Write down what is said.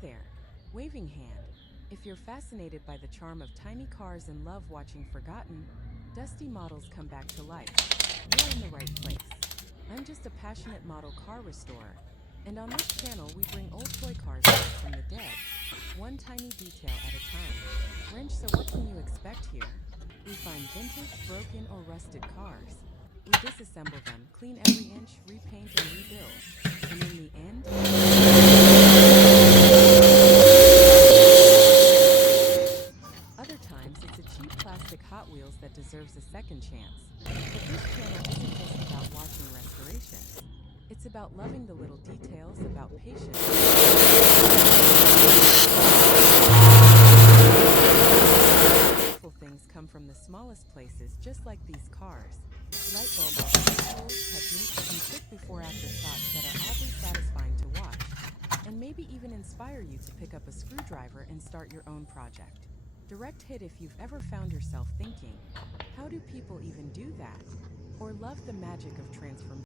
Hey there, waving hand. If you're fascinated by the charm of tiny cars and love watching forgotten, dusty models come back to life, you're in the right place. I'm just a passionate model car restorer, and on this channel we bring old toy cars back from the dead, one tiny detail at a time. Wrench, so what can you expect here? We find vintage, broken, or rusted cars. We disassemble them, clean every inch, repaint, and rebuild. And in the end, other times it's a cheap plastic Hot Wheels that deserves a second chance. But this channel isn't just about watching restorations. It's about loving the little details, about patience. Beautiful things come from the smallest places, just like these cars. Light bulb tools, techniques, and quick before-after shots that are oddly satisfying to watch, and maybe even inspire you to pick up a screwdriver and start your own project. Direct hit if you've ever found yourself thinking, how do people even do that? Or love the magic of transformation.